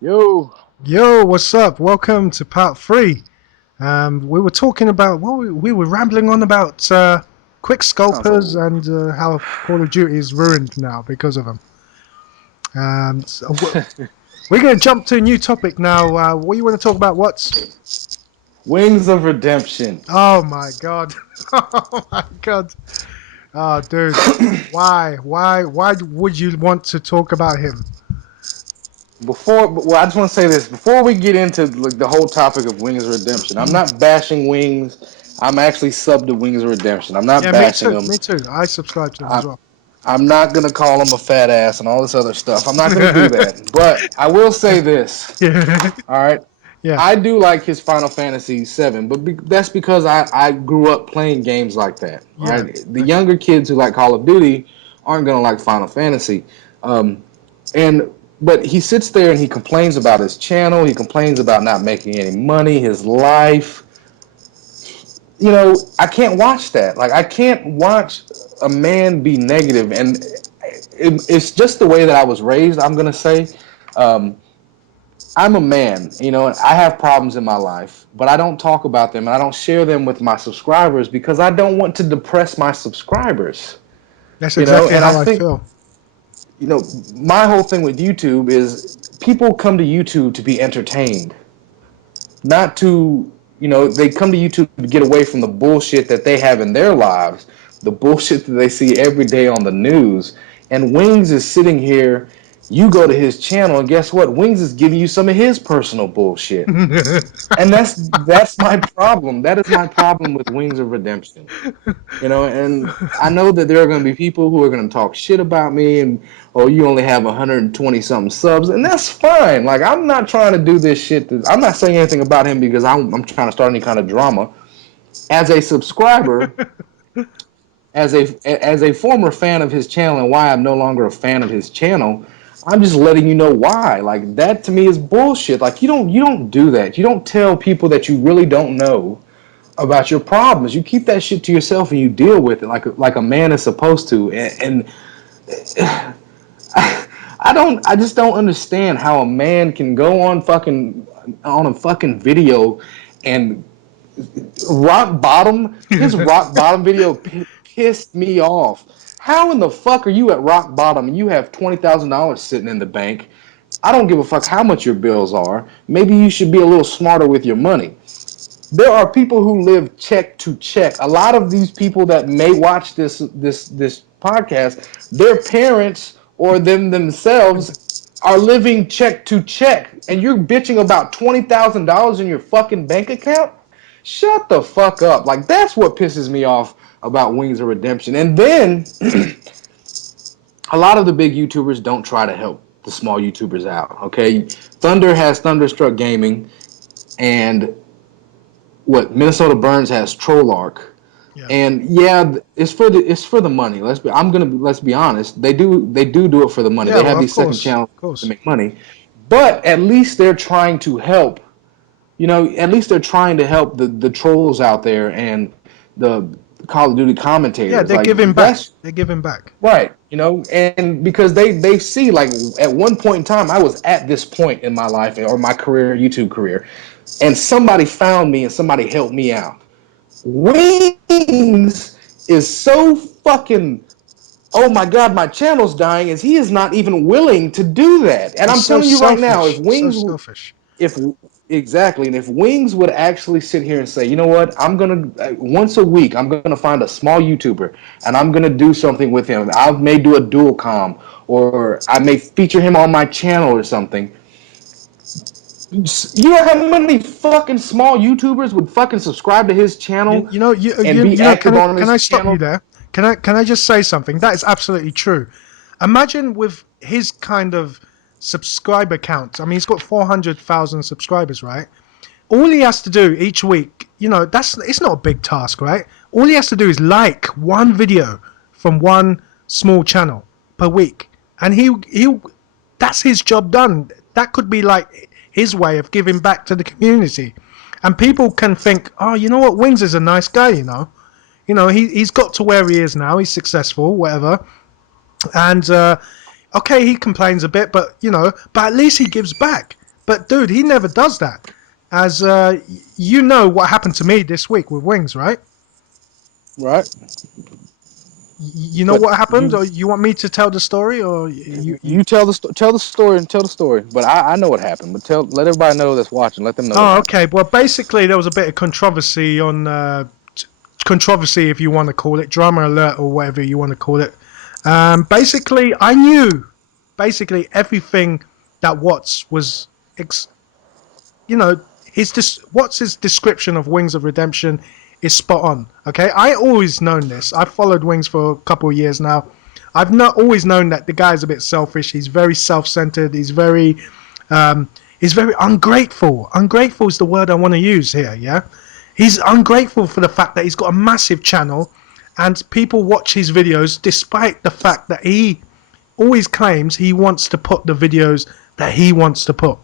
Yo, Yo, what's up? Welcome to part three. We were talking about we were rambling on about quick scalpers console. and how Call of Duty is ruined now because of them. We're going to jump to a new topic now. What you want to talk about? Wings of Redemption. Oh my god! Oh my god! Oh, dude, why would you want to talk about him? I just want to say this before we get into like the whole topic of Wings of Redemption. I'm not bashing Wings. I'm actually sub to Wings of Redemption. I'm not Yeah, me bashing too. them. Me too. I subscribe to him as I, well. I'm not gonna call him a fat ass and all this other stuff. I'm not gonna do that. But I will say this. Yeah, All right. yeah, I do like his Final Fantasy VII, but that's because I grew up playing games like that. yeah. Right, the younger kids who like Call of Duty aren't gonna like Final Fantasy, um, and but he sits there and he complains about his channel. He complains about not making any money, his life. I can't watch that. Like I can't watch a man be negative, and it's just the way that I was raised. I'm gonna say. Um, I'm a man, and I have problems in my life, but I don't talk about them and I don't share them with my subscribers because I don't want to depress my subscribers. That's exactly And I how I think, feel. you know, my whole thing with YouTube is people come to YouTube to be entertained, not to, they come to YouTube to get away from the bullshit that they have in their lives, the bullshit that they see every day on the news. And Wings is sitting here. You go to his channel, and guess what? Wings is giving you some of his personal bullshit. And that's my problem. That is my problem with Wings of Redemption. And I know that there are going to be people who are going to talk shit about me and oh, you only have 120 something subs, and that's fine. Like I'm not trying to do this shit. I'm not saying anything about him because I'm trying to start any kind of drama. As a subscriber, as a former fan of his channel, and why I'm no longer a fan of his channel, I'm just letting you know why. Like that to me is bullshit. Like you don't do that. You don't tell people that you really don't know about your problems. You keep that shit to yourself and you deal with it like a man is supposed to. And I just don't understand how a man can go on a fucking video and rock bottom. His rock bottom video pissed me off. How in the fuck are you at rock bottom and you have $20,000 sitting in the bank? I don't give a fuck how much your bills are. Maybe you should be a little smarter with your money. There are people who live check to check. A lot of these people that may watch this podcast, their parents or them themselves are living check to check, and you're bitching about $20,000 in your fucking bank account. Shut the fuck up. Like that's what pisses me off about Wings of Redemption. And then a lot of the big YouTubers don't try to help the small YouTubers out. Okay, Thunder has Thunderstruck Gaming, and what Minnesota Burns has Trollarch, Yeah. and yeah, it's for the money. Let's be honest. They do it for the money. Yeah, They well, have of these second course, channels of to course. make money, but at least they're trying to help. At least they're trying to help the trolls out there and the Call of Duty Yeah, commentators. they're Like giving back. that's They're giving back. right. And because they see like at one point in time I was at this point in my life or my career, YouTube career, and somebody found me and somebody helped me out. Wings is so fucking oh my god, my channel's dying, is he is not even willing to do that. And He's I'm so telling you right now, selfish. So selfish. if exactly, and if Wings would actually sit here and say, you know what, I'm gonna once a week, I'm gonna find a small YouTuber and I'm gonna do something with him. I may do a dual com, or I may feature him on my channel or something. You know how many fucking small YouTubers would fucking subscribe to his You, channel you know, you, and you, be you know. Can active I on can his I stop you channel? there? Can I just say something? That is absolutely true. Imagine with his kind of subscriber count. I mean, he's got 400,000 subscribers, right? All he has to do each week, that's it's not a big task, right? All he has to do is like one video from one small channel per week, and he that's his job done. That could be like his way of giving back to the community, and people can think, oh, you know what, Wings is a nice guy, he's got to where he is now. He's successful, whatever, and okay, he complains a bit, but at least he gives back. But dude, he never does that. As you know what happened to me this week with Wings, right? Right. You know But what happened, you or you want me to tell the story, or you? you tell the story and tell the story. But I know what happened. But let everybody know that's watching. Let them know what Oh, happened. okay. Well, basically, there was a bit of controversy on controversy, if you want to call it, drama alert or whatever you want to call it. Basically, I knew basically everything that Watts was, you know, Watts' his description of Wings of Redemption is spot on. Okay, I always known this. I've followed Wings for a couple of years now. I've not always known that the guy's a bit selfish. He's very self-centered. He's very ungrateful. Ungrateful is the word I want to use here. Yeah, he's ungrateful for the fact that he's got a massive channel, and people watch his videos despite the fact that he always claims he wants to put the videos that he wants to put.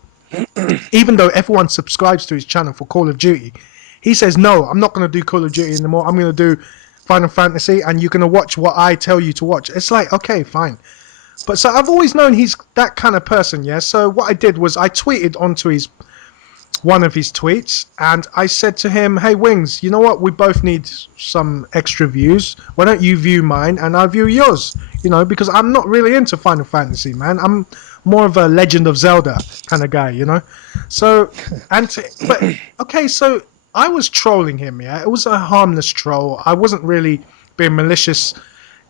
Even though everyone subscribes to his channel for Call of Duty, he says, no, I'm not going to do Call of Duty anymore. I'm going to do Final Fantasy, and you're going to watch what I tell you to watch. It's like, okay, fine. But so I've always known he's that kind of person, yeah? So what I did was I tweeted onto one of his tweets, and I said to him, hey, Wings, you know what? We both need some extra views. Why don't you view mine, and I'll view yours? You know, because I'm not really into Final Fantasy, man. I'm more of a Legend of Zelda kind of guy, you know? So, but, okay, so I was trolling him, yeah? It was a harmless troll. I wasn't really being malicious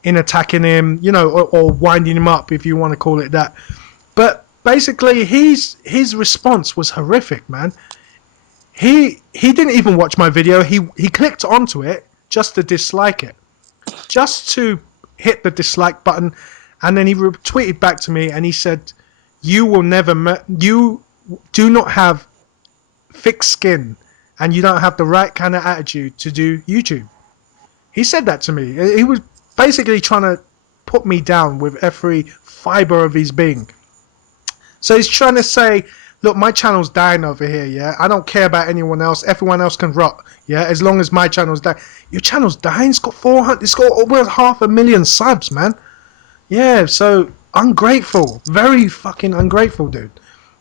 in attacking him, you know, or winding him up, if you want to call it that. But basically, his response was horrific, man. He didn't even watch my video. He clicked onto it just to dislike it, just to hit the dislike button, and then he retweeted back to me and he said, "You will never, you do not have thick skin, and you don't have the right kind of attitude to do YouTube." He said that to me. He was basically trying to put me down with every fiber of his being. So he's trying to say, look, my channel's dying over here, yeah? I don't care about anyone else. Everyone else can rot, yeah? As long as my channel's dying. Your channel's dying? It's got 400, it's got over 500,000 subs, man. Yeah, so ungrateful. Very fucking ungrateful, dude.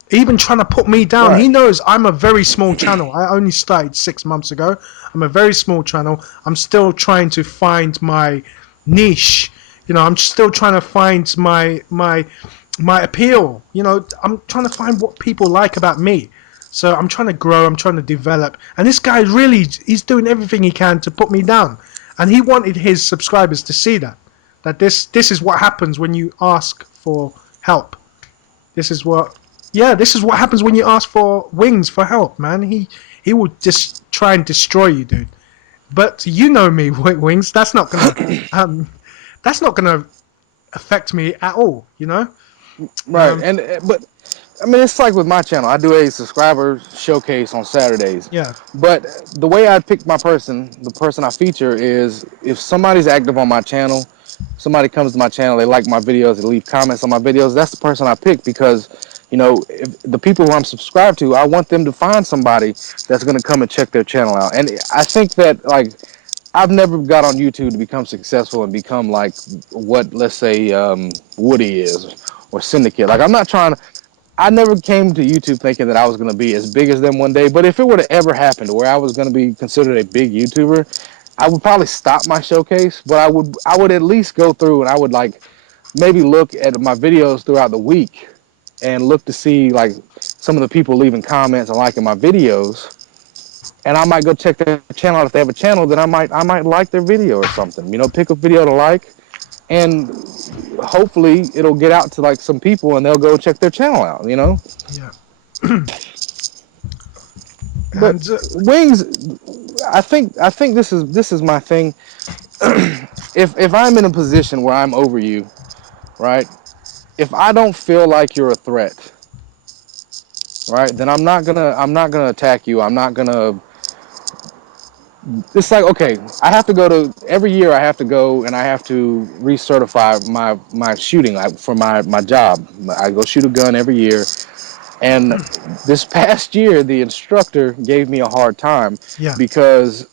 Even trying to put me down. Right. He knows I'm a very small channel. I only started 6 months ago. I'm a very small channel. I'm still trying to find my niche. You know, I'm still trying to find my appeal. You know, I'm trying to find what people like about me. So I'm trying to grow. I'm trying to develop. And this guy really, he's doing everything he can to put me down. And he wanted his subscribers to see that this is what happens when you ask for help. This is what happens when you ask for Wings for help, man. He will just try and destroy you, dude. But you know me, Wings. That's not gonna affect me at all, you know. Right. But I mean, it's like with my channel. I do a subscriber showcase on Saturdays. Yeah. But the way I pick the person I feature is if somebody's active on my channel, somebody comes to my channel, they like my videos, they leave comments on my videos, that's the person I pick because, you know, if the people who I'm subscribed to, I want them to find somebody that's going to come and check their channel out. And I think that, like, I've never got on YouTube to become successful and become like what, let's say, Woody is or Syndicate. Like, I never came to YouTube thinking that I was going to be as big as them one day. But if it would have ever happened where I was going to be considered a big YouTuber, I would probably stop my showcase. But I would at least go through and I would like maybe look at my videos throughout the week and look to see like some of the people leaving comments and liking my videos. And I might go check their channel out. If they have a channel, then I might like their video or something. You know, pick a video to like, and hopefully it'll get out to like some people and they'll go check their channel out, you know. Yeah. But And Wings, I think this is my thing. If I'm in a position where I'm over you, right? If I don't feel like you're a threat, right, then I'm not gonna attack you. I'm not gonna. It's like, okay, I have to go to every year. I have to go and I have to recertify my shooting for my job. I go shoot a gun every year, and this past year the instructor gave me a hard time yeah. because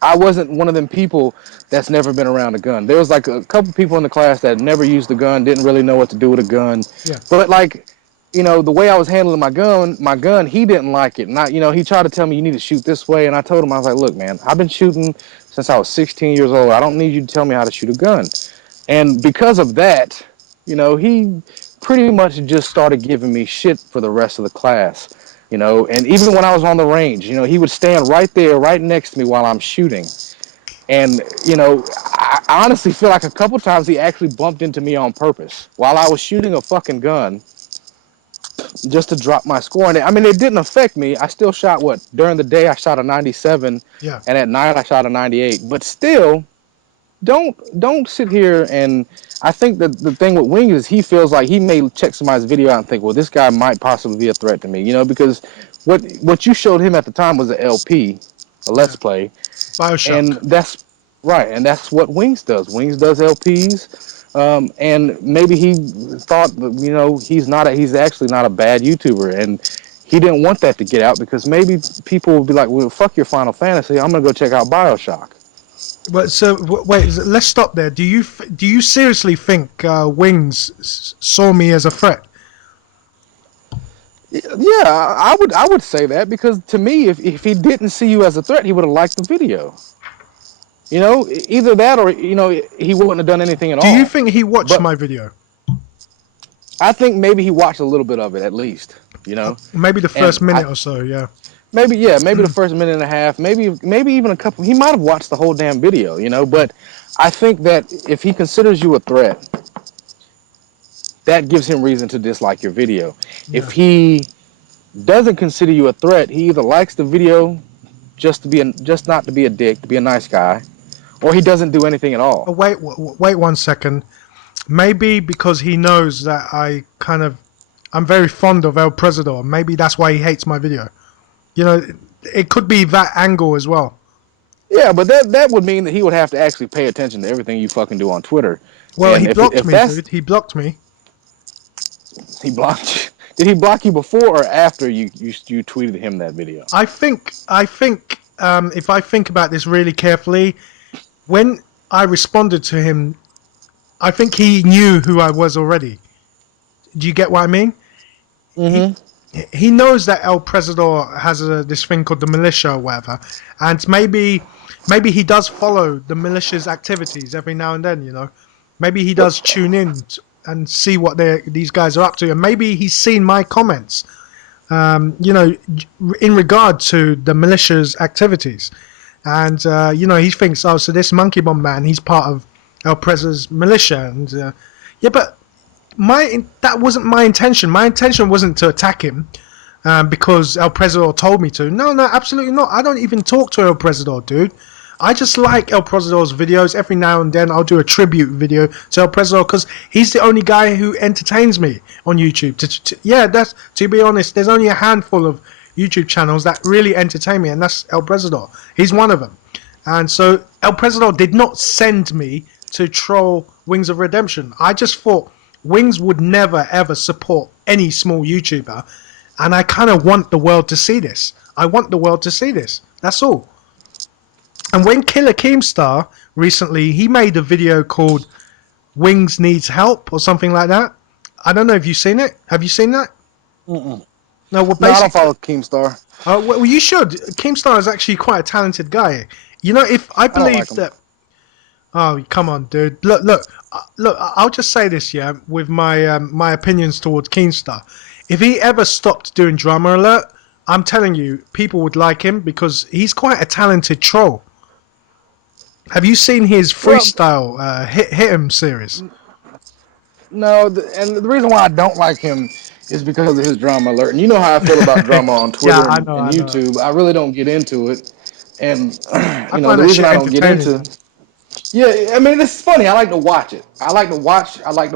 I wasn't one of them people that's never been around a gun. There was like a couple people in the class that never used a gun, didn't really know what to do with a gun, Yeah. but like the way I was handling my gun, he didn't like it. And he tried to tell me you need to shoot this way. And I told him, I was like, look, man, I've been shooting since I was 16 years old. I don't need you to tell me how to shoot a gun. And because of that, he pretty much just started giving me shit for the rest of the class. And even when I was on the range, he would stand right there, right next to me while I'm shooting. And, I honestly feel like a couple times he actually bumped into me on purpose while I was shooting a fucking gun just to drop my score. And I mean, it didn't affect me. I still shot during the day I shot a 97, Yeah. and at night I shot a 98. But still, don't sit here and I think that the thing with Wing is he feels like he may check somebody's video out and think, well, this guy might possibly be a threat to me, because what you showed him at the time was an LP, a Let's Play, and Bioshock. that's right, and that's what Wings does. Wings does LPs, and maybe he thought that, he's actually not a bad YouTuber, and he didn't want that to get out because maybe people would be like, well, fuck your Final Fantasy, I'm gonna go check out Bioshock. But so wait, let's stop there. Do you seriously think Wings saw me as a threat? Yeah, I would say that because to me, if he didn't see you as a threat, he would have liked the video. Either that or he wouldn't have done anything at Do you all. think he watched But my video? I think maybe he watched a little bit of it at least. Maybe the And first minute or so. Yeah. maybe the first minute and a half, maybe even a couple. He might have watched the whole damn video. But I think that if he considers you a threat, that gives him reason to dislike your video. Yeah. If he doesn't consider you a threat, he either likes the video just not to be a dick, to be a nice guy, or he doesn't do anything at Oh, all. wait 1 second. Maybe because he knows that I'm very fond of Elpresador. Maybe that's why he hates my video. It could be that angle as well. Yeah, but that would mean that he would have to actually pay attention to everything you fucking do on Twitter. Well, And he blocked if me, that's dude. He blocked me. he blocked you. Did he block you before or after you tweeted him that video? I think if I think about this really carefully, when I responded to him, I think he knew who I was already. Do you get what I mean? He Mm-hmm. he knows that El Presador has this thing called the militia or whatever, and maybe he does follow the militia's activities every now and then. Maybe he does tune in and see what these guys are up to, and maybe he's seen my comments. In regard to the militia's activities, and he thinks, oh, so this Monkey Bomb man, he's part of El Presa's militia, and yeah, but that wasn't my intention. My intention wasn't to attack him because El Presador told me to. No, absolutely not. I don't even talk to El Presador, dude. I just like El Presador's videos. Every now and then I'll do a tribute video to El Presador because he's the only guy who entertains me on YouTube. To be honest, there's only a handful of YouTube channels that really entertain me, and that's El Presador. He's one of them. And so El Presador did not send me to troll Wings of Redemption. I just thought Wings would never ever support any small YouTuber, and I kind of want the world to see this. I want the world to see this. That's all. And when Killer Keemstar recently, he made a video called Wings Needs Help or something like that. I don't know if you've seen it. Have you seen that? Mm-mm. No, well, No, I don't basically, follow Keemstar. well, you should. Keemstar is actually quite a talented guy. If I I don't believe like him. that. Oh, come on, dude. Look. I'll just say this, yeah, with my opinions towards Keemstar. If he ever stopped doing Drama Alert, I'm telling you, people would like him because he's quite a talented troll. Have you seen his Well, freestyle hit 'em series? no, and the reason why I don't like him is because of his drama alert. And you know how I feel about drama on Yeah, Twitter I and, know, and I know. YouTube. I really don't get into it. And, I the find that reason shit I don't get entertaining, into man. yeah, I mean, it's funny. I like to watch it. I like to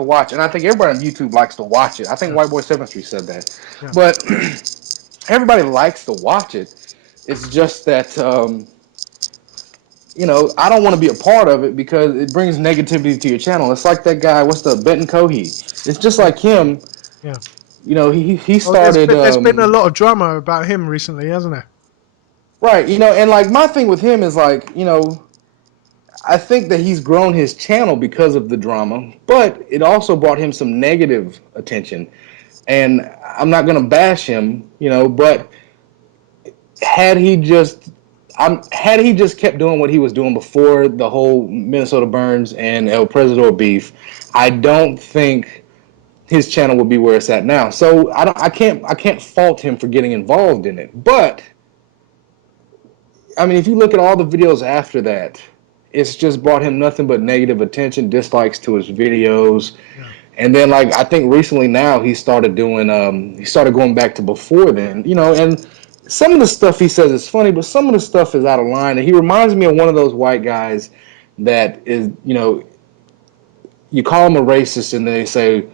watch. And I think everybody on YouTube likes to watch it. I think Yeah, White Boy 7th Street said that. yeah. But everybody likes to watch it. It's just that, I don't want to be a part of it because it brings negativity to your channel. It's like that guy, what's the Benton Cohey? It's just Yeah, like him. yeah. He Oh, there's started, been a lot of drama about him recently, hasn't there? right, and like my thing with him is like, I think that he's grown his channel because of the drama, but it also brought him some negative attention. And I'm not gonna bash him, but had he just had he just kept doing what he was doing before the whole Minnesota Burns and Elpresador beef, I don't think his channel would be where it's at now. So I can't fault him for getting involved in it. But I mean, if you look at all the videos after that, it's just brought him nothing but negative attention, dislikes to his videos. Yeah. And then, like, I think recently now he started going back to before then, and some of the stuff he says is funny, but some of the stuff is out of line. And he reminds me of one of those white guys that is, you call him a racist and they say,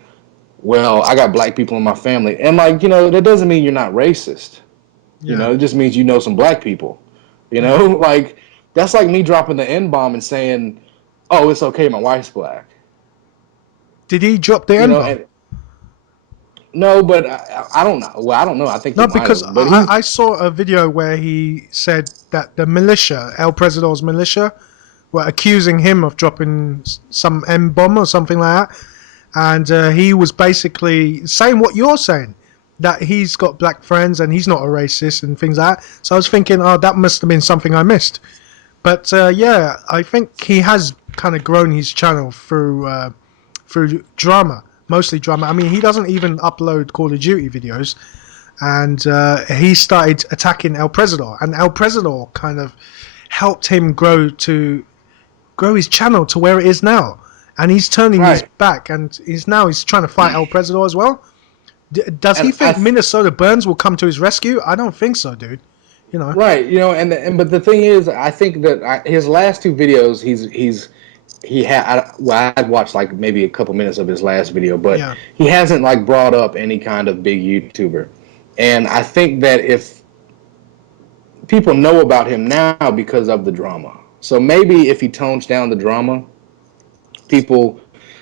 well, I got black people in my family. And, like, that doesn't mean you're not racist. Yeah. It just means you know some black people. Yeah. Like, that's like me dropping the N-bomb and saying, oh, it's okay, my wife's black. Did he drop the N-bomb? And no, but I don't know. Well, I don't know. I think he No, might because have. But he, I saw a video where he said that the militia, Elpresador's militia, were accusing him of dropping some M-bomb or something like that. And he was basically saying what you're saying, that he's got black friends and he's not a racist and things like that. So I was thinking, oh, that must have been something I missed. But yeah, I think he has kind of grown his channel through drama, mostly drama. I mean, he doesn't even upload Call of Duty videos, and he started attacking Elpresador, and Elpresador kind of helped him grow his channel to where it is now, and he's turning his right. back, and he's trying to fight Elpresador as well. Does he And think Minnesota Burns will come to his rescue? I don't think so, dude. right, but the thing is, I think that his last two videos, I had watched like maybe a couple minutes of his last video, but Yeah. he hasn't like brought up any kind of big YouTuber, and I think that if people know about him now because of the drama, so maybe if he tones down the drama, people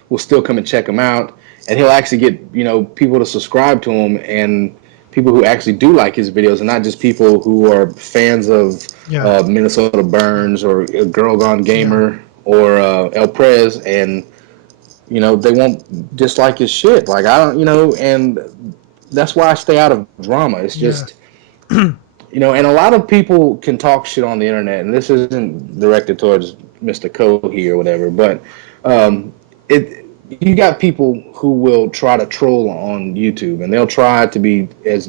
will still come and check him out, and he'll actually get people to subscribe to him and people who actually do like his videos, and not just people who are fans of Yeah. Minnesota Burns or Girl Gone Yeah. Gamer or El Prez, and they won't dislike his shit. Like I don't, and that's why I stay out of drama. It's just. And a lot of people can talk shit on the internet, and this isn't directed towards Mr. Cohe or whatever, but you got people who will try to troll on YouTube, and they'll try to be as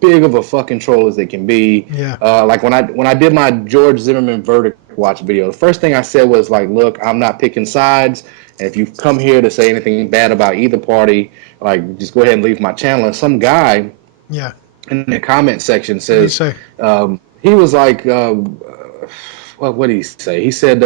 big of a fucking troll as they can be. Yeah. Like when I did my George Zimmerman verdict watch video, the first thing I said was like, look, I'm not picking sides, and if you've come here to say anything bad about either party, like just go ahead and leave my channel. And some guy Yeah. in the comment section says, What do you say? he was like, what did he say? He said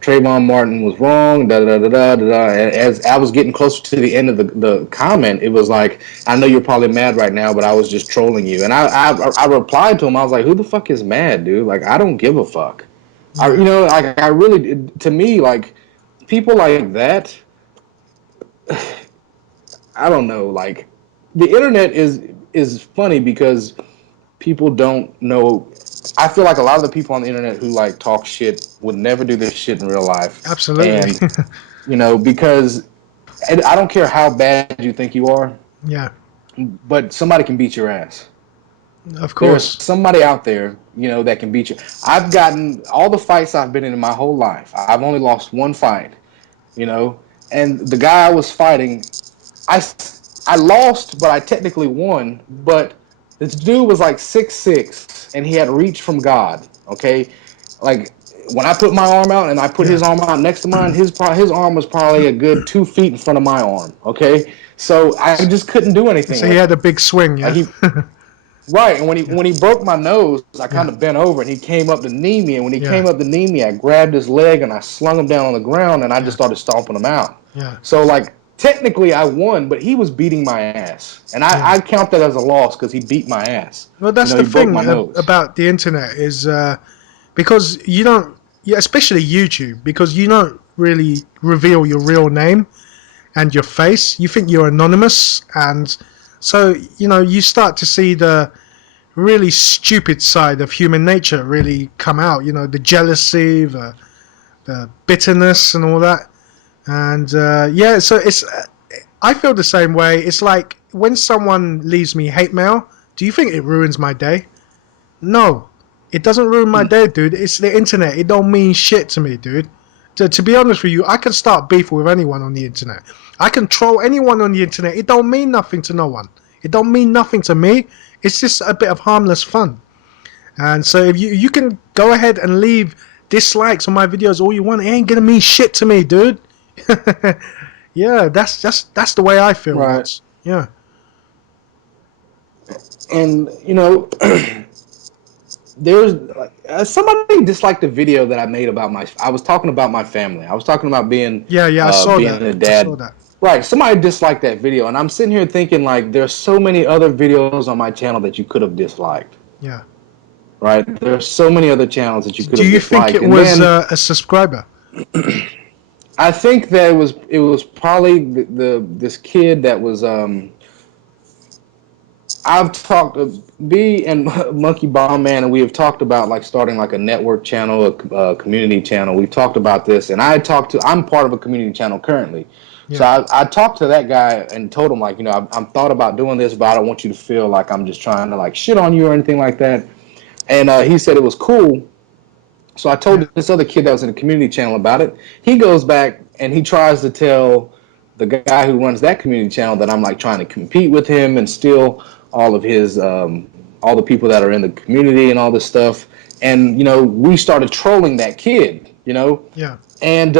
Trayvon Martin was wrong. Da da da da da da. And as I was getting closer to the end of the comment, it was like, I know you're probably mad right now, but I was just trolling you. And I replied to him. I was like, who the fuck is mad, dude? Like, I don't give a fuck. I really, to me, like people like that. I don't know. Like the internet is funny because people don't know. I feel like a lot of the people on the internet who like talk shit would never do this shit in real life. Absolutely. And because I don't care how bad you think you are, Yeah. but somebody can beat your ass. Of course. There's somebody out there, that can beat you. I've gotten all the fights I've been in my whole life. I've only lost one fight, and the guy I was fighting, I lost, but I technically won. But this dude was like 6'6", and he had reach from God. Okay, like when I put my arm out and I put his arm out next to mine, his arm was probably a good 2 feet in front of my arm. Okay, so I just couldn't do anything. So he had a big swing, yeah. Right, and when he broke my nose, I kind of bent over, and he came up to knee me. And when he came up to knee me, I grabbed his leg and I slung him down on the ground, and I just started stomping him out. Yeah. So like technically I won, but he was beating my ass, and I count that as a loss because he beat my ass. Well, that's the thing about the internet is because you don't, especially YouTube, because you don't really reveal your real name and your face. You think you're anonymous, and so you start to see the really stupid side of human nature really come out. The jealousy, the bitterness, and all that. And so it's. I feel the same way. It's like when someone leaves me hate mail, do you think it ruins my day? No, it doesn't ruin my day, dude. It's the internet. It don't mean shit to me, dude. To be honest with you, I can start beef with anyone on the internet. I can troll anyone on the internet. It don't mean nothing to no one. It don't mean nothing to me. It's just a bit of harmless fun. And so if you can go ahead and leave dislikes on my videos all you want, it ain't gonna mean shit to me, dude. Yeah, that's the way I feel. Right. Yeah. And there's somebody disliked the video that I made about I was talking about my family. I was talking about being I saw being that. a dad. I saw that. Right. Somebody disliked that video, and I'm sitting here thinking like, there's so many other videos on my channel that you could have disliked. Yeah. Right. There's so many other channels that you could Do have you disliked. think it And was then, a subscriber? I think that it was probably this kid that was I've talked to B and Monkey Bomb Man, and we have talked about like starting like a network channel, a community channel. We've talked about this, and I'm part of a community channel currently. Yeah. So I talked to that guy and told him like, I'm thought about doing this, but I don't want you to feel like I'm just trying to like shit on you or anything like that. And he said it was cool. So I told this other kid that was in the community channel about it. He goes back and he tries to tell the guy who runs that community channel that I'm like trying to compete with him and steal all of his all the people that are in the community and all this stuff. And we started trolling that kid. Yeah. And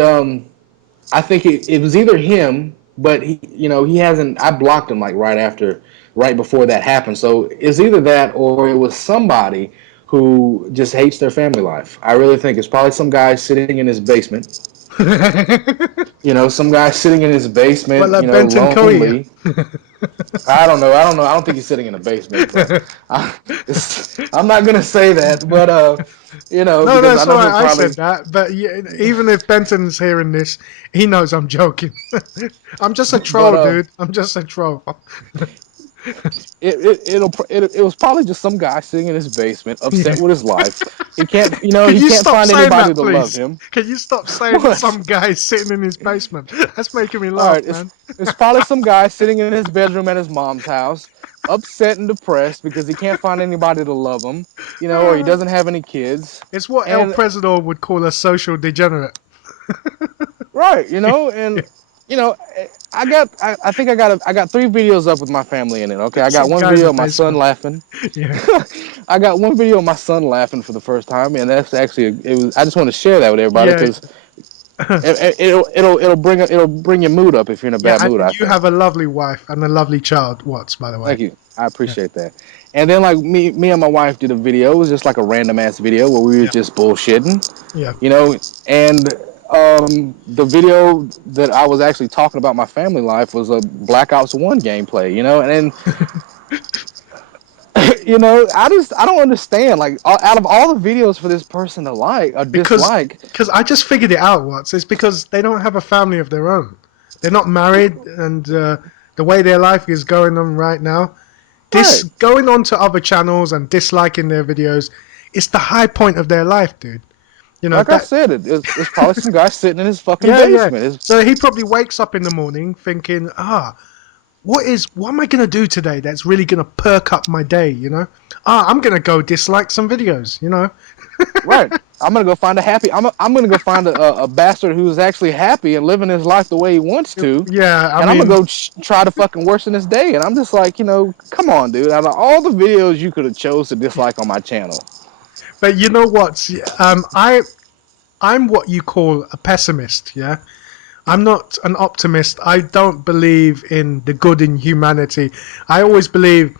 I think it was either him, but he hasn't. I blocked him like right before that happened. So it's either that or it was somebody who just hates their family life. I really think it's probably some guy sitting in his basement. Some guy sitting in his basement, Well, Benton lonely. I don't know. I don't think he's sitting in a basement. But I'm not gonna say that, but No, because that's I know all right. he'll I probably. said that, but even if Benton's hearing this, he knows I'm joking. I'm just a troll, dude. I'm just a troll. It was probably just some guy sitting in his basement, upset with his life. He can't, Can he you can't stop find saying anybody that, to love please? him. Can you stop saying What? some guy sitting in his basement? That's making me All laugh, right, man. it's probably some guy sitting in his bedroom at his mom's house, upset and depressed because he can't find anybody to love him, or he doesn't have any kids. It's what And Elpresador would call a social degenerate. right, and I think I got 3 videos up with my family in it. Okay, I got Some one guy in video the of my son basement. laughing. Yeah. I got one video of my son laughing for the first time, and that's actually I just want to share that with everybody Yeah. because it'll bring your mood up if you're in a Yeah, bad and mood. I you think. have a lovely wife and a lovely child, Watts, by the way. Thank you. I Yeah. appreciate that. And then like me and my wife did a video. It was just like a random ass video where we were Yeah. just bullshitting, Yeah. and the video that I was actually talking about my family life was a Black Ops 1 gameplay, and I don't understand like out of all the videos for this person to like or Because dislike. I just figured it out, Watts. It's because they don't have a family of their own. They're not married, and the way their life is going on right now, this Right. going on to other channels and disliking their videos, it's the high point of their life, dude. Like I That. said, it's probably some guy sitting in his fucking Yeah, yeah. basement. So he probably wakes up in the morning thinking, what am I gonna do today that's really gonna perk up my day, I'm gonna go dislike some videos, Right. I'm gonna go find I'm gonna go find a bastard who's actually happy and living his life the way he wants to, Yeah, and I'm mean, gonna go try to fucking worsen his day. And I'm just like, come on, dude. Out of all the videos you could have chose to dislike on my channel, but you know what? I'm what you call a pessimist, yeah? I'm not an optimist. I don't believe in the good in humanity. I always believe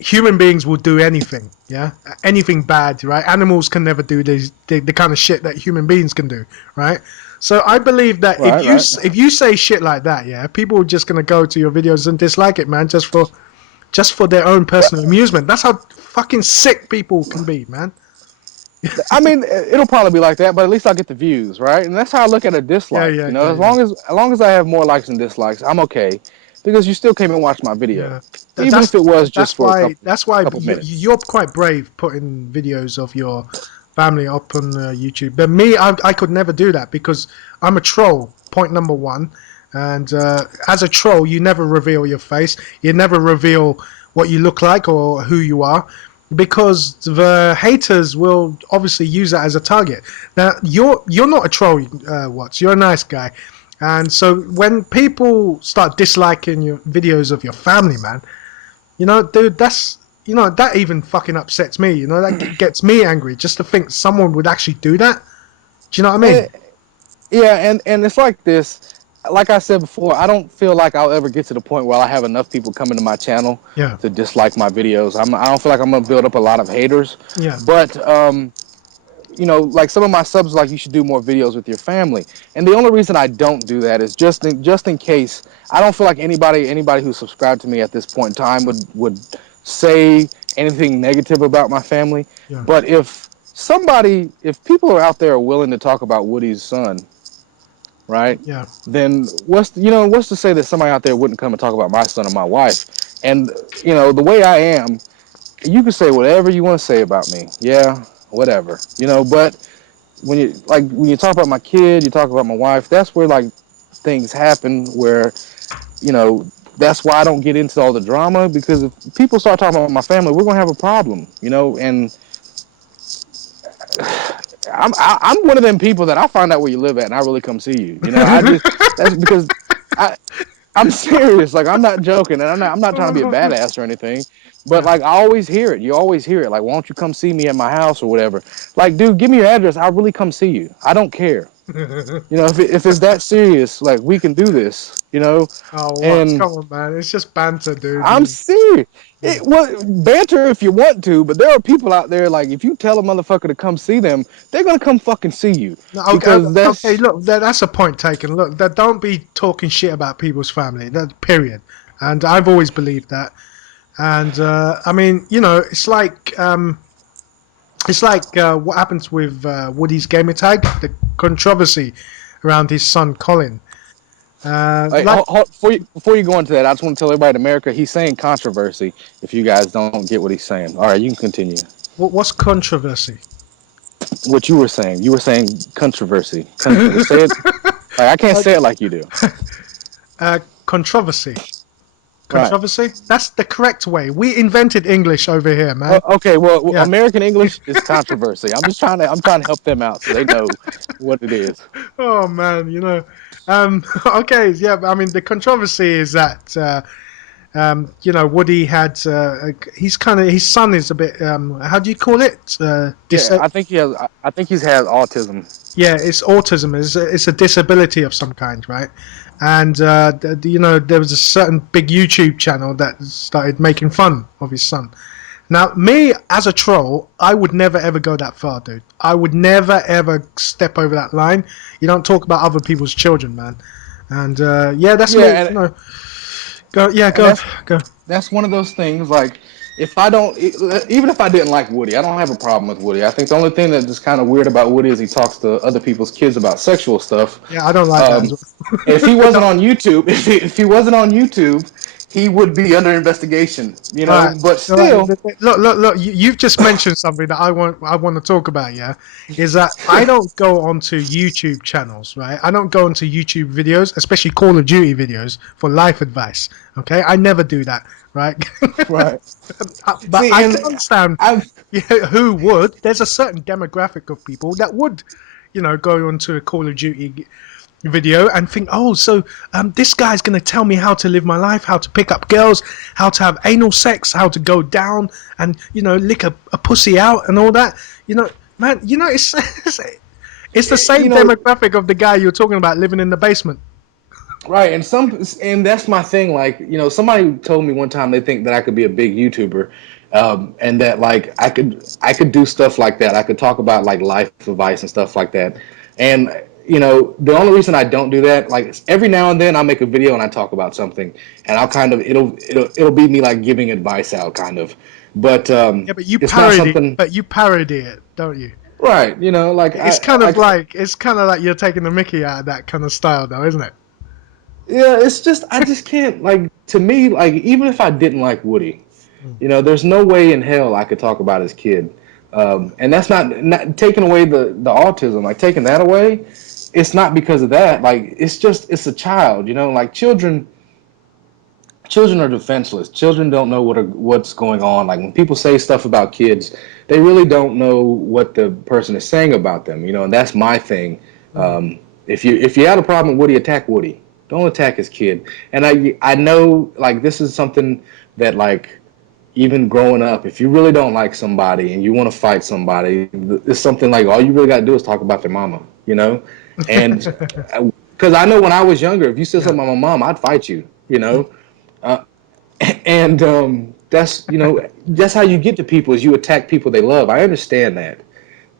human beings will do anything, yeah? Anything bad, right? Animals can never do the kind of shit that human beings can do, right? So I believe that right? if you say shit like that, yeah, people are just gonna go to your videos and dislike it, man, just for their own personal amusement. That's how fucking sick people can be, man. I mean, it'll probably be like that, but at least I'll get the views, right? And that's how I look at a Yeah, dislike. yeah, As yeah. long as I have more likes and dislikes, I'm okay, because you still came and watched my video, Yeah, even if it was just for a that's why couple minutes. you're quite brave putting videos of your family up on YouTube. But me, I could never do that because I'm a troll. Point number one, And as a troll, you never reveal your face. You never reveal what you look like or who you are, because the haters will obviously use that as a target. Now, you're not a troll, Watts. You're a nice guy. And so when people start disliking your videos of your family, man, dude, that even fucking upsets me. That gets me angry just to think someone would actually do that. Do you know what I mean? Yeah, and it's like this. Like I said before, I don't feel like I'll ever get to the point where I have enough people coming to my channel Yeah, to dislike my videos. I don't feel like I'm gonna build up a lot of haters. yeah, But like some of my subs, like you should do more videos with your family. And the only reason I don't do that is just in case. I don't feel like anybody who's subscribed to me at this point in time would say anything negative about my family. yeah, But if people are out there willing to talk about Woody's son, right? yeah. Then what's to say that somebody out there wouldn't come and talk about my son or my wife? And the way I am, you can say whatever you want to say about me. Yeah, whatever. But when you talk about my kid, you talk about my wife, that's where like things happen where, that's why I don't get into all the drama, because if people start talking about my family, we're gonna have a problem, and I'm one of them people that I find out where you live at and I really come see you. That's because I'm serious. Like, I'm not joking, and I'm not trying to be a badass or anything. But Yeah. like, I always hear it. You always hear it. Like, why don't you come see me at my house or whatever? Like, dude, give me your address. I'll really come see you. I don't care. If it's that serious, like, we can do this. Oh, what? And Come on, man. It's just banter, dude. I'm serious. Yeah. Banter if you want to, but there are people out there, like, if you tell a motherfucker to come see them, they're gonna come fucking see you, No, okay, because okay, that's look, that's a point taken. Look, don't be talking shit about people's family. That period. And I've always believed that. And I mean, it's like what happens with Woody's gamer tag, the controversy around his son Colin. Like, Like, before you go into that, I just want to tell everybody in America, he's saying controversy. If you guys don't get what he's saying, all right, you can continue. what's controversy? What you were saying controversy. Say it. Like, I can't say it like you do. Controversy. Right. Controversy? That's the correct way. We invented English over here, man. Okay. Well, Yeah. American English is controversy. I'm trying to help them out so they know what it is. Oh man, okay, yeah. I mean, the controversy is that Woody had his son is a bit how do you call it? Yeah, I think he has. I think he's had autism. Yeah, it's autism. It's a disability of some kind, right? And there was a certain big YouTube channel that started making fun of his son. Now, me as a troll, I would never ever go that far, dude. I would never ever step over that line. You don't talk about other people's children, man. And that's me. Yeah, and, Go, yeah, and go, go. that's one of those things. Like, if I don't, even if I didn't like Woody, I don't have a problem with Woody. I think the only thing that's just kind of weird about Woody is he talks to other people's kids about sexual stuff. Yeah, I don't like that as well. If he wasn't on YouTube, if he wasn't on YouTube, he would be under investigation. Right. But All right. still, Look. You've just mentioned something that I want to talk about. Yeah, is that I don't go onto YouTube channels, right? I don't go onto YouTube videos, especially Call of Duty videos, for life advice. Okay, I never do that, right? right. But See, I and can understand who would. There's a certain demographic of people that would, go onto a Call of Duty video and think, oh, so this guy's going to tell me how to live my life, how to pick up girls, how to have anal sex, how to go down and, lick a pussy out and all that. Man, it's the same demographic of the guy you're talking about living in the basement. Right, and that's my thing. Like, somebody told me one time they think that I could be a big YouTuber, and that like I could do stuff like that. I could talk about like life advice and stuff like that. And the only reason I don't do that, like every now and then I'll make a video and I talk about something, and I'll kind of it'll be me like giving advice out kind of. But Yeah, but you it's not parody, something. it, don't you? Right, like It's kind of like you're taking the Mickey out of that kind of style, though, isn't it? Yeah, it's just I just can't, like, to me, like, even if I didn't like Woody, there's no way in hell I could talk about his kid, and that's not taking away the autism, like taking that away. it's not because of that. Like it's a child, you know. Like children are defenseless. Children don't know what's going on. Like when people say stuff about kids, they really don't know what the person is saying about them. You know, and that's my thing. If you had a problem with Woody, attack Woody. Don't attack his kid. And I know like this is something that like even growing up, if you really don't like somebody and you want to fight somebody, it's something like all you really got to do is talk about their mama. You know, and because I know when I was younger, if you said something about my mom, I'd fight you. You know. And that's how you get to people is you attack people they love. I understand that,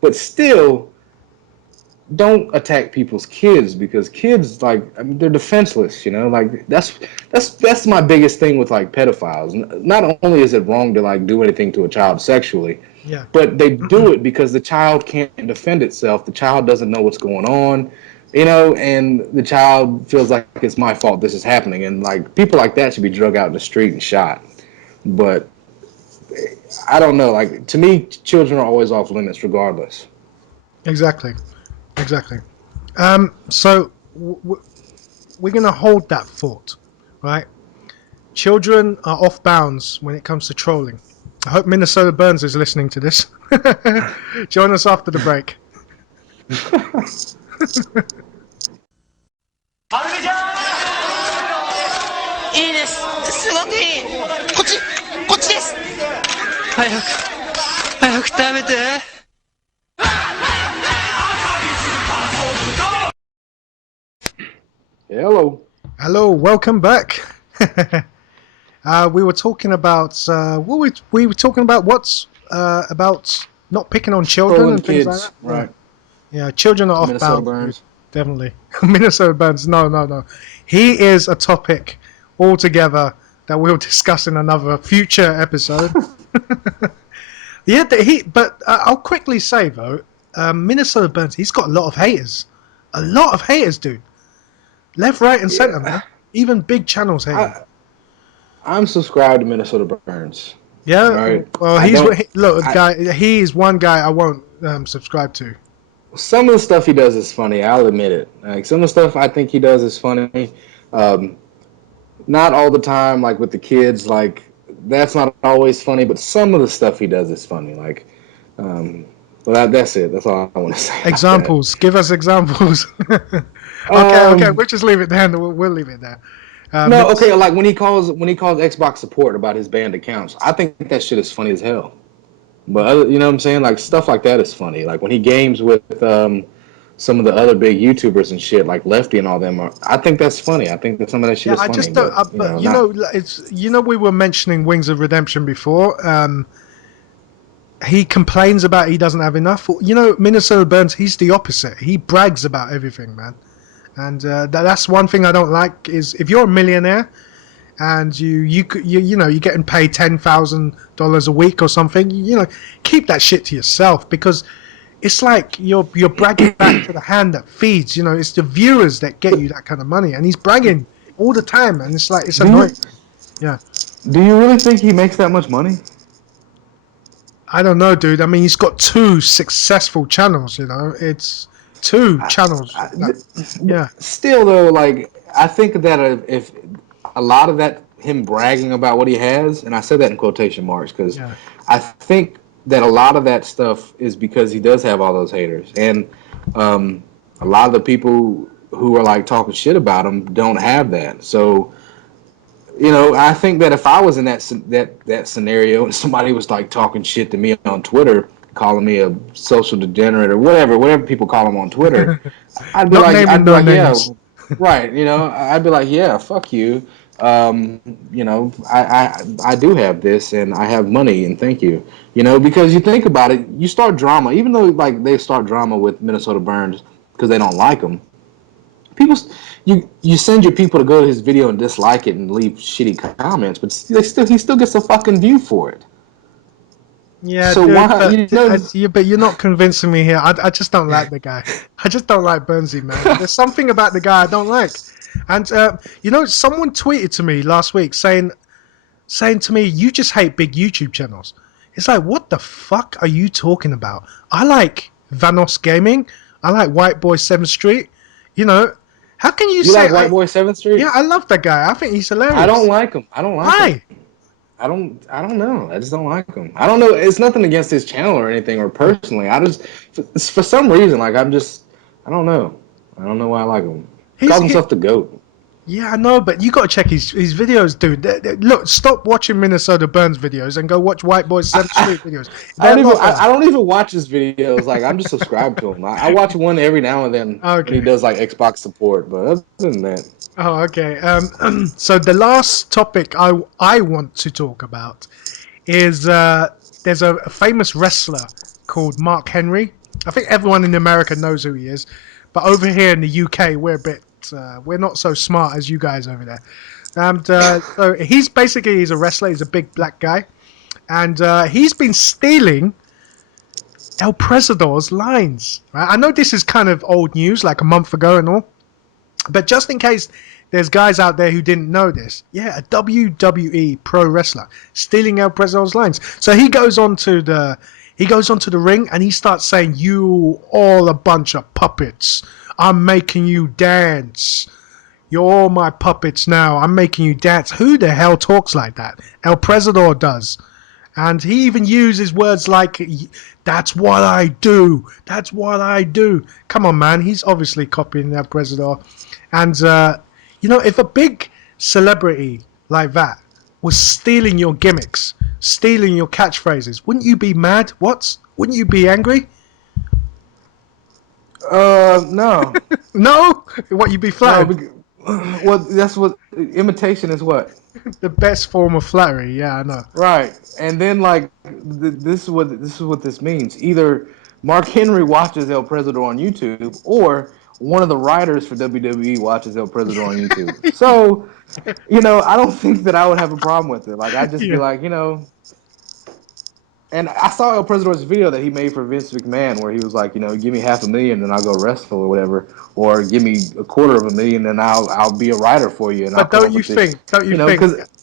but still, don't attack people's kids because kids like I mean, they're defenseless. You know, like that's my biggest thing with like pedophiles. Not only is it wrong to like do anything to a child sexually, Yeah. but they do it because the child can't defend itself. The child doesn't know what's going on. You know, and the child feels like it's my fault this is happening, and like people like that should be drug out in the street and shot. But I don't know. Like to me, children are always off limits, regardless. Exactly. Exactly. So we're going to hold that thought, right? Children are off bounds when it comes to trolling. I hope Minnesota Burns is listening to this. Join us after the break. いいです。すごくいい。こっちです。早く食べて。Hello, welcome back. We were talking about we were talking about what's about not picking on children and things like that. Right? Yeah, children are off Minnesota bounds. Burns. Definitely. Minnesota Burns. No. He is a topic altogether that we'll discuss in another future episode. Yeah, but I'll quickly say, though, Minnesota Burns, he's got a lot of haters. A lot of haters, dude. Left, right, and center, man. Even big channels hate him. I'm subscribed to Minnesota Burns. Yeah? Right. Well, he's one guy I won't subscribe to. Some of the stuff he does is funny. I'll admit it. Like some of the stuff I think he does is funny. Not all the time, like with the kids. Like that's not always funny, but some of the stuff he does is funny. Like, well, that's it. That's all I want to say. Examples. Give us examples. Okay. We'll just leave it there. We'll leave it there. No, okay. Like when he calls Xbox support about his banned accounts, I think that shit is funny as hell. But you know what I'm saying? Like stuff like that is funny. Like when he games with some of the other big YouTubers and shit, like Lefty and all them. I think that's funny. I think that some of that shit is funny. I just don't. But we were mentioning Wings of Redemption before. He complains about he doesn't have enough. You know, Minnesota Burns. He's the opposite. He brags about everything, man. And that's one thing I don't like is if you're a millionaire. And you're getting paid $10,000 a week or something. You know, keep that shit to yourself because it's like you're bragging back to the hand that feeds. You know, it's the viewers that get you that kind of money, and he's bragging all the time, and it's like it's annoying. Yeah. Do you really think he makes that much money? I don't know, dude. I mean, he's got 2 successful channels. You know, it's 2 channels. Yeah. Still though, like I think that if a lot of that, him bragging about what he has, and I said that in quotation marks because I think that a lot of that stuff is because he does have all those haters, and a lot of the people who are like talking shit about him don't have that. So, you know, I think that if I was in that scenario and somebody was like talking shit to me on Twitter, calling me a social degenerate or whatever people call him on Twitter, I'd be like, yeah, right. You know, I'd be like, yeah, fuck you. You know, I do have this and I have money and thank you. You know, because you think about it, you start drama, even though like they start drama with Minnesota Burns because they don't like him. You send your people to go to his video and dislike it and leave shitty comments, but he still gets a fucking view for it. Yeah, so dude, why? but you're not convincing me here. I just don't like the guy. I just don't like Burnsy, man. There's something about the guy I don't like. And you know, someone tweeted to me last week saying to me, "You just hate big YouTube channels." It's like, what the fuck are you talking about? I like Vanos Gaming. I like White Boy 7th Street. You know, how can you You say? like White Boy 7th Street? Yeah, I love that guy. I think he's hilarious. I don't like him. I don't like him. Why? I don't know. I just don't like him. I don't know. It's nothing against his channel or anything or personally. I just, for some reason, like I don't know. I don't know why I like him. He calls himself the GOAT. Yeah, I know, but you got to check his videos, dude. Look, stop watching Minnesota Burns videos and go watch White Boy 7th Street videos. I don't even watch his videos. Like I'm just subscribed to him. I watch one every now and then when he does like Xbox support. But other than that. Oh, okay. So the last topic I want to talk about is there's a famous wrestler called Mark Henry. I think everyone in America knows who he is, but over here in the UK, we're not so smart as you guys over there. And so he's a wrestler. He's a big black guy, and he's been stealing Elpresador's lines. Right? I know this is kind of old news, like a month ago and all, but just in case there's guys out there who didn't know this, yeah, a WWE pro wrestler stealing Elpresador's lines. So he goes onto the ring and he starts saying, "You all a bunch of puppets. I'm making you dance. You're all my puppets now. I'm making you dance." Who the hell talks like that? Elpresador does. And he even uses words like, "That's what I do. That's what I do." Come on, man. He's obviously copying Elpresador. And, if a big celebrity like that was stealing your gimmicks, stealing your catchphrases, wouldn't you be mad? Wouldn't you be angry? No. No? What, you'd be flattered? No, well, that's what imitation is. What The best form of flattery. Yeah, I know. right? And then like this is what this means. Either Mark Henry watches Elpresador on YouTube, or one of the writers for WWE watches Elpresador on YouTube. So, I don't think that I would have a problem with it. Like I'd just be like, And I saw Elpresador's video that he made for Vince McMahon, where he was like, give me $500,000 and I'll go wrestle or whatever, or give me $250,000 and I'll be a writer for you. And But don't you think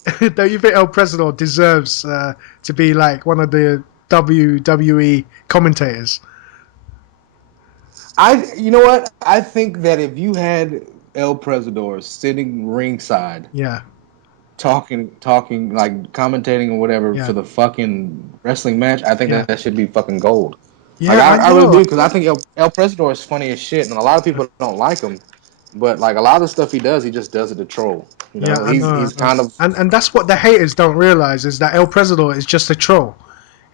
Elpresador deserves to be like one of the WWE commentators? You know what? I think that if you had Elpresador sitting ringside, talking, like commentating or whatever for the fucking wrestling match, I think that should be fucking gold. Yeah, like, I really do, because I think Elpresador is funny as shit, and a lot of people don't like him. But like a lot of the stuff he does, he just does it to troll. He's kind of and that's what the haters don't realize, is that Elpresador is just a troll.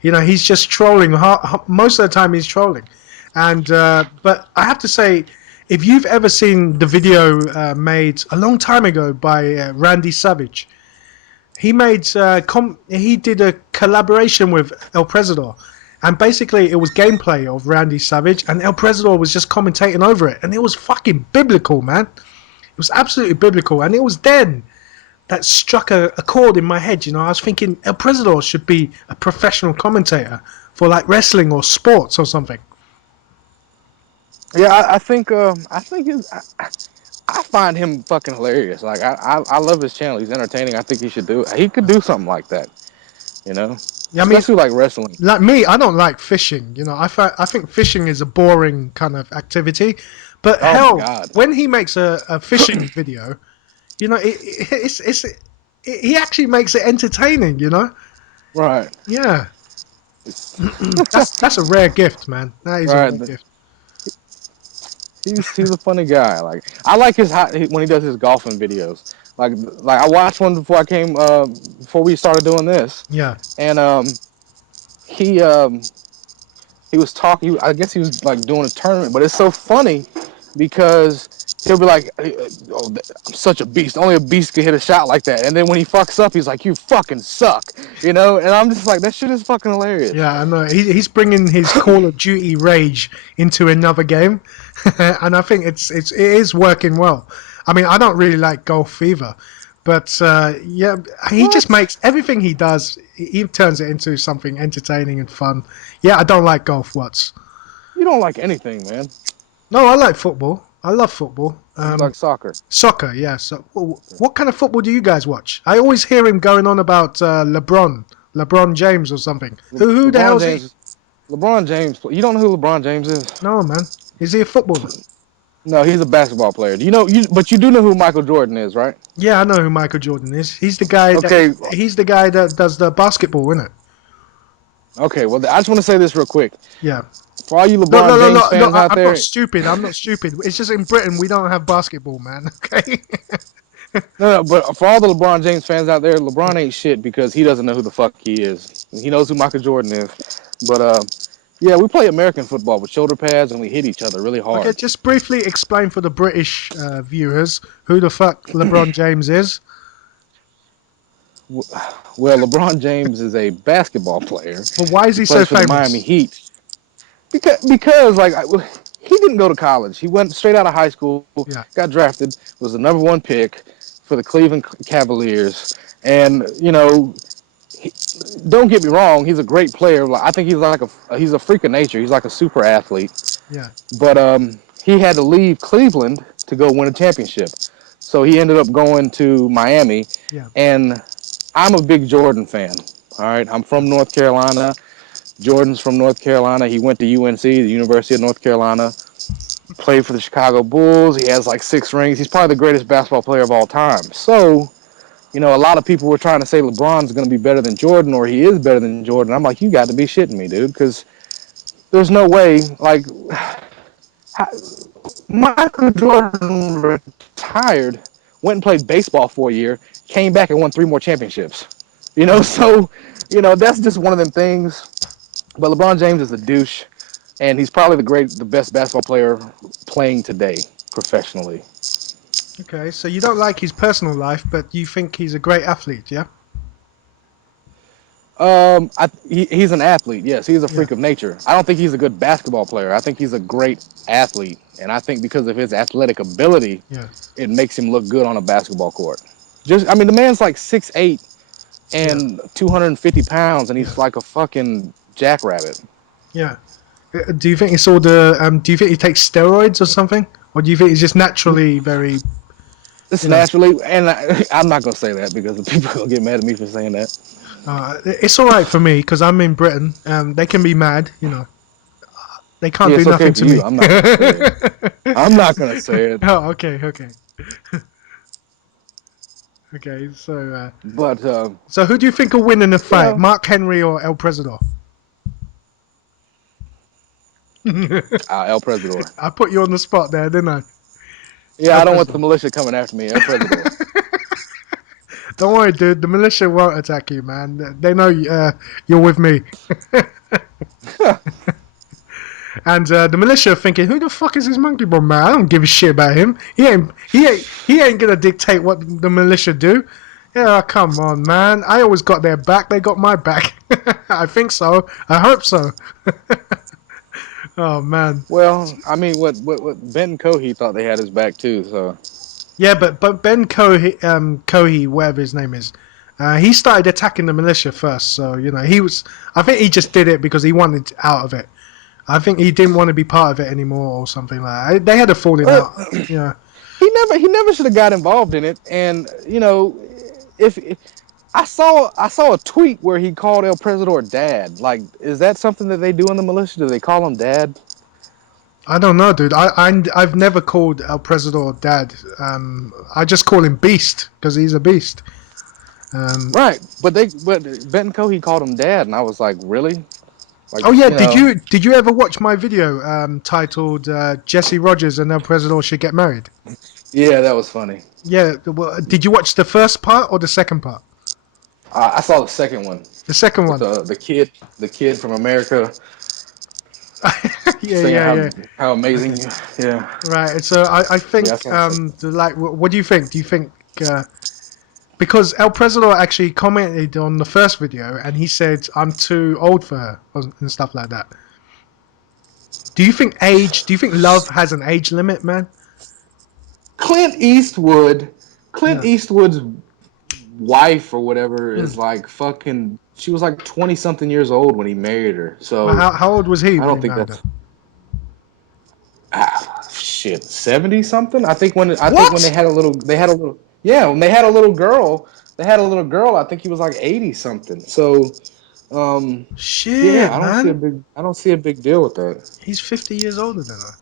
He's just trolling. Most of the time, he's trolling. And but I have to say, if you've ever seen the video made a long time ago by Randy Savage, he did a collaboration with Elpresador, and basically it was gameplay of Randy Savage, and Elpresador was just commentating over it, and it was fucking biblical, man. It was absolutely biblical, and it was then that struck a chord in my head. I was thinking Elpresador should be a professional commentator for like wrestling or sports or something. Yeah, I think I find him fucking hilarious. Like I love his channel. He's entertaining. I think he should do it. He could do something like that. Yeah, especially like wrestling. Like me, I don't like fishing. I think fishing is a boring kind of activity. But when he makes a fishing video, he actually makes it entertaining. Right. Yeah. That's a rare gift, man. That is a rare gift. He's a funny guy. Like I like when he does his golfing videos. Like I watched one before we started doing this. Yeah. And he was talking. I guess he was like doing a tournament, but it's so funny because he'll be like, "Oh, I'm such a beast. Only a beast could hit a shot like that." And then when he fucks up, he's like, "You fucking suck," And I'm just like, that shit is fucking hilarious. Yeah, I know. He's bringing his Call of Duty rage into another game, and I think it is working well. I mean, I don't really like golf either, but he just makes everything he does. He turns it into something entertaining and fun. Yeah, I don't like golf. You don't like anything, man. No, I like football. I love football. You like soccer? Soccer, yeah. So, what kind of football do you guys watch? I always hear him going on about LeBron James or something. Who the hell is he? LeBron James. You don't know who LeBron James is? No, man. Is he a footballer? No, he's a basketball player. Do you know? But you do know who Michael Jordan is, right? Yeah, I know who Michael Jordan is. He's the guy that Okay, does the basketball, isn't it? okay. Well, I just want to say this real quick. Yeah. For all you Look, LeBron look, look, James look, look, fans out I'm not there, stupid. I'm not stupid. It's just in Britain we don't have basketball, man. Okay. no, but for all the LeBron James fans out there, Yeah. LeBron ain't shit because he doesn't know who the fuck he is. He knows who Michael Jordan is, but yeah, we play American football with shoulder pads and we hit each other really Okay, hard. just briefly explain for the British viewers who the fuck LeBron James is. Well, LeBron James is a basketball player. But why is He he so plays for the Miami famous? Heat. Because he didn't go to college. He went straight out of high school, Yeah. got drafted, was the number one pick for the Cleveland Cavaliers, and don't get me wrong, he's a great player. I think he's a freak of nature. He's like a super athlete, Yeah. but he had to leave Cleveland to go win a championship. So he ended up going to Miami, Yeah. and I'm a big Jordan fan. All right, I'm Yeah. from North Carolina. Jordan's from North Carolina. He went to UNC, the University of North Carolina, played for the Chicago Bulls. He has like 6 rings. He's probably the greatest basketball player of all time. So, a lot of people were trying to say LeBron's going to be better than Jordan or he is better than Jordan. I'm like, you got to be shitting me, dude, because there's no way. Like, Michael Jordan retired, went and played baseball for a year, came back and won 3 more championships. So, that's just one of them things. But LeBron James is a douche, and he's probably the best basketball player playing today professionally. Okay, so you don't like his personal life, but you think he's a great athlete, yeah? He's an athlete. Yes, he's a Yeah. freak of nature. I don't think he's a good basketball player. I think he's a great athlete, and I think because of his athletic ability, Yeah. it makes him look good on a basketball court. The man's like 6'8" Yeah. and 250 pounds, and Yeah. he's like a fucking jackrabbit. Yeah. Do you think it's all the do you think he takes steroids or something? Or do you think he's just naturally very, It's you know, naturally, and I'm not gonna say that because the people will get mad at me for saying that. it's all right for me because I'm in Britain. They can be mad, They can't Yeah, do it's okay nothing for to you. me. I'm not gonna say it. I'm not gonna say it. Oh, okay, okay, okay. But So who do you think will win in the you fight, know, Mark Henry or Elpresador? Elpresador. I put you on the spot there, didn't I? Yeah, I don't want the Elpresador. militia coming after me. Elpresador. Don't worry, dude. The militia won't attack you, man. They know you're with me. And the militia are thinking, "Who the fuck is this monkey bomb man? I don't give a shit about him. He ain't gonna dictate what the militia do." Yeah, come on, man. I always got their back. They got my back. I think so. I hope so. Oh man. Well, I mean, what Ben Cohey thought they had his back too. So Yeah, but Ben Cohey, whatever his name is, he started attacking the militia first. So he was. I think he just did it because he wanted out of it. I think he didn't want to be part of it anymore or something like that. They had a falling uh, out. Yeah. he never should have got involved in it. And if I saw a tweet where he called Elpresador dad. Like, is that something that they do in the militia? Do they call him dad? I don't know, dude. I've never called El Presidor dad. I just call him Beast because he's a beast. Right, but Ben Cohey called him dad, and I was like, really? Like, Oh yeah, did you ever watch my video titled Jesse Rogers and El Presidor should get married? yeah, that was funny. Yeah. Well, did you watch the first part or the second part? I saw the second one The second with one. the kid from America Yeah, saying yeah, how yeah. how amazing. Yeah, Right. So I yeah, I think saw the second. what do you think? Do you think because El Presidor actually commented on the first video and he said I'm too old for her and stuff like that. Do you think love has an age limit, man? Clint Eastwood, Clint Yeah. Eastwood's wife or whatever Hmm. is like fucking. She was like 20 something years old when he married her. Well, So how old was he I when don't he think married her? that's shit 70 something. I think when What? they had a little yeah, when they had a little girl. I think he was like 80 something. So yeah, Shit, I don't see a man. big I don't see a big deal with that. He's 50 years older than her.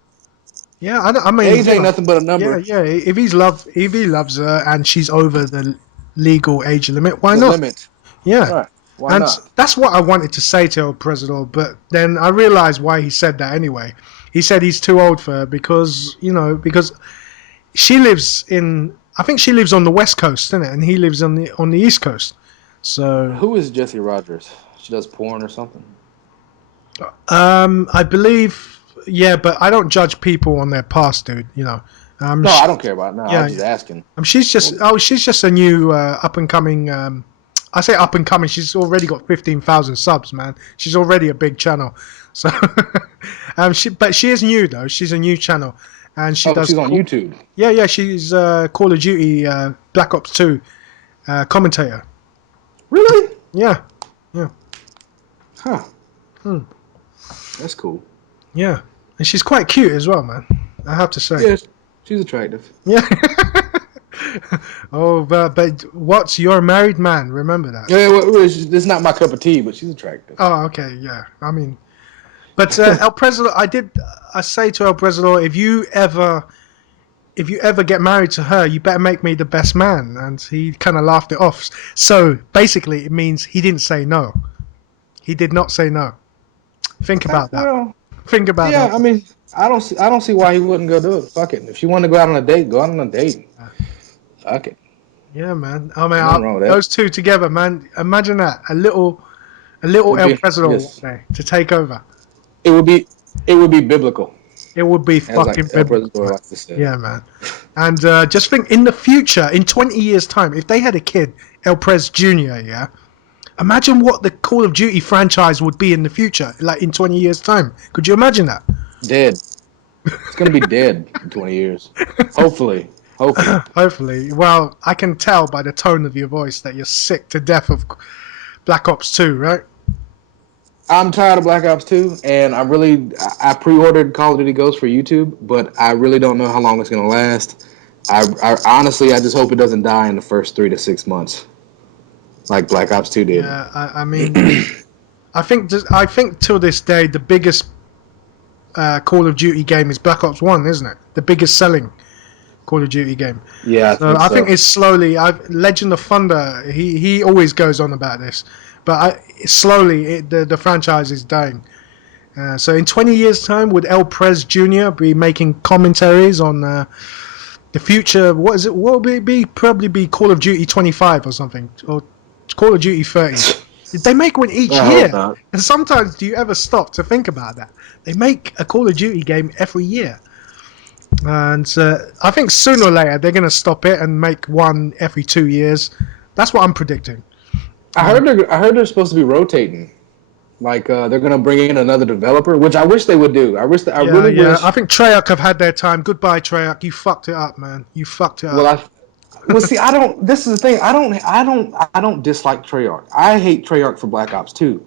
Yeah, I mean, Age ain't nothing but a number. yeah. If he loves her and she's over the legal age limit, why The not? limit. Yeah, Right. Why and not? that's what I wanted to say to Elpresador, but then I realized why he said that anyway. He said he's too old for her because she lives in. I think she lives on the west coast, isn't it? And he lives on the east coast. So Who is Jessie Rogers? She does porn or something? I believe, yeah, but I don't judge people on their past, dude. No, I don't care about it. No, I Yeah, was just asking. she's just a new up and coming. I say up and coming. She's already got 15,000 subs, man. She's already a big channel. So, but she is new though. She's a new channel, and she does. She's on YouTube. Yeah. She's Call of Duty Black Ops 2 commentator. Really? Yeah. Huh. Hmm. That's cool. Yeah, and she's quite cute as well, man. I have to say. Yes, she's attractive. Yeah. Oh, but you're a married man. Remember that. Yeah, it's not my cup of tea, but she's attractive. Oh, okay. Yeah. I mean, but Elpresador, I say to Elpresador, if you ever get married to her, you better make me the best man. And he kind of laughed it off. So basically, it means he didn't say no. He did not say no. Think about that. Well, Think about that. yeah, I mean, I don't see why he wouldn't go do it. Fuck it. If she wanted to go out on a date, go out on a date. Fuck it. Yeah, man. Nothing wrong I mean, with that. those two together, man. Imagine that. A little Elpresador yes. one day to take over. It would be biblical. It would be As fucking biblical. Elpresador likes to say. Yeah, man. And just think, in the future, in 20 years' time, if they had a kid, Elpres Jr., yeah, imagine what the Call of Duty franchise would be in the future, like in 20 years' time. Could you imagine that? Dead. It's gonna be dead in 20 years. Hopefully. Hopefully. Well, I can tell by the tone of your voice that you're sick to death of Black Ops 2, right? I'm tired of Black Ops 2, and I pre-ordered Call of Duty Ghosts for YouTube, but I really don't know how long it's gonna last. I honestly, I just hope it doesn't die in the first 3 to 6 months, like Black Ops 2 did. Yeah, I mean, I think till this day the biggest Call of Duty game is Black Ops 1, isn't it? The biggest selling Call of Duty game. Yeah, I think it's slowly. Legend of Thunder. He always goes on about this, but the franchise is dying. So in 20 years' time, would Elpres Jr. be making commentaries on the future? What is it? What would it be? Probably be Call of Duty 25 or something, or Call of Duty 30. They make one each year, and sometimes do you ever stop to think about that? They make a Call of Duty game every year. And I think sooner or later they're going to stop it and make one every 2 years. That's what I'm predicting. I heard they're supposed to be rotating. Like they're going to bring in another developer, which I wish they would do. I wish. I think Treyarch have had their time. Goodbye, Treyarch. You fucked it up, man. You fucked it up. Well, see, I don't. This is the thing. I don't dislike Treyarch. I hate Treyarch for Black Ops 2.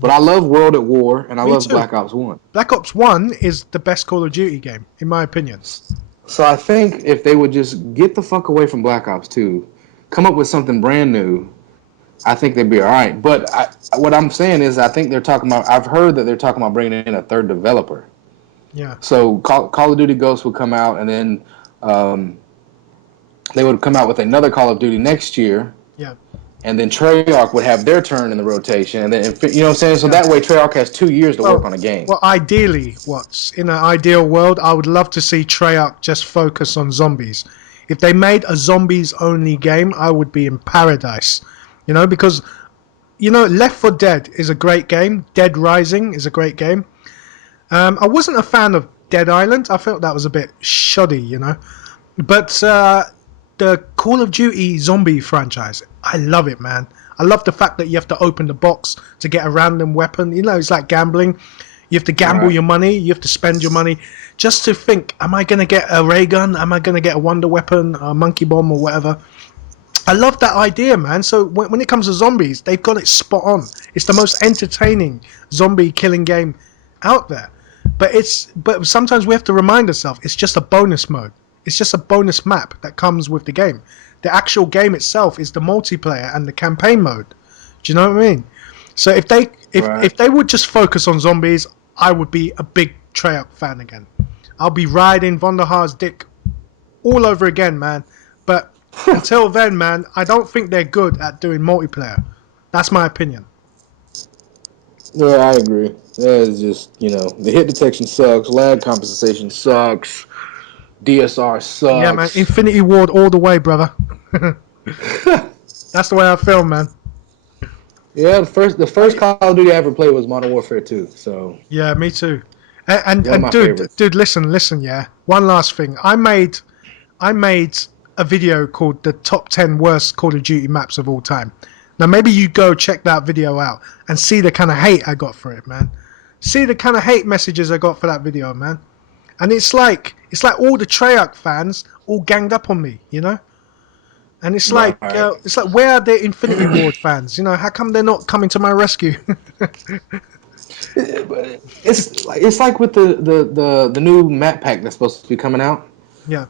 But I love World at War, and I love Black Ops 1. Black Ops 1 is the best Call of Duty game, in my opinion. So I think if they would just get the fuck away from Black Ops 2, come up with something brand new, I think they'd be all right. But what I'm saying is I think I've heard that they're talking about bringing in a third developer. Yeah. So Call of Duty Ghosts would come out, and then they would come out with another Call of Duty next year. Yeah. And then Treyarch would have their turn in the rotation, and then you know what I'm saying. So that way, Treyarch has 2 years to work on a game. Well, ideally, in an ideal world, I would love to see Treyarch just focus on zombies. If they made a zombies-only game, I would be in paradise. Because Left 4 Dead is a great game. Dead Rising is a great game. I wasn't a fan of Dead Island. I felt that was a bit shoddy, But the Call of Duty zombie franchise, I love it, man. I love the fact that you have to open the box to get a random weapon. It's like gambling. You have to gamble your money. You have to spend your money just to think, am I going to get a ray gun? Am I going to get a wonder weapon, a monkey bomb or whatever? I love that idea, man. So when it comes to zombies, they've got it spot on. It's the most entertaining zombie killing game out there. But sometimes we have to remind ourselves, it's just a bonus mode. It's just a bonus map that comes with the game. The actual game itself is the multiplayer and the campaign mode. Do you know what I mean? So if they would just focus on zombies, I would be a big Treyarch fan again. I'll be riding Von der Haar's dick all over again, man. But until then, man, I don't think they're good at doing multiplayer. That's my opinion. Yeah, I agree. That is just, the hit detection sucks, lag compensation sucks, DSR Yeah, man, sucks. Infinity Ward all the way, brother. That's the way I feel, man. Yeah, the first Call of Duty I ever played was Modern Warfare 2. So Yeah, me too. And, one of and my dude, favorites. listen, yeah. One last thing. I made a video called the top 10 worst Call of Duty maps of all time. Now maybe you go check that video out and see the kind of hate I got for it, man. See the kind of hate messages I got for that video, man. And it's like all the Treyarch fans all ganged up on me, you know. And it's like Right. where are the Infinity Ward fans? You know, how come they're not coming to my rescue? It's like with the new map pack that's supposed to be coming out. Yeah.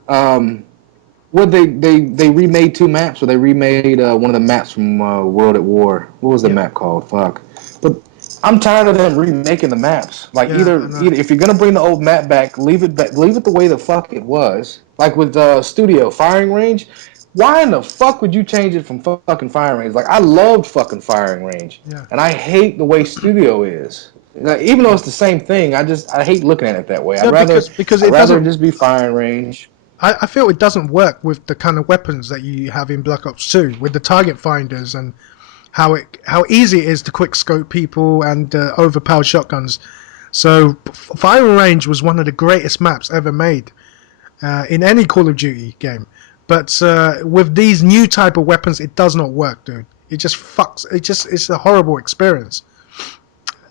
What they remade 2 maps, or they remade one of the maps from World at War. What was the map called? Fuck. But I'm tired of them remaking the maps. Like Yeah, either I know. if you're gonna bring the old map back, leave it the way the fuck it was. Like with Studio Firing Range. Why in the fuck would you change it from fucking Firing Range? Like I loved fucking Firing Range, Yeah. and I hate the way Studio is. Like, even though it's the same thing, I hate looking at it that way. Yeah, because I'd it rather doesn't. just be Firing Range. I feel it doesn't work with the kind of weapons that you have in Black Ops 2 with the target finders and how easy it is to quick scope people and overpowered shotguns. So Firing Range was one of the greatest maps ever made in any Call of Duty game. But with these new type of weapons, it does not work, dude. It just fucks. It's a horrible experience.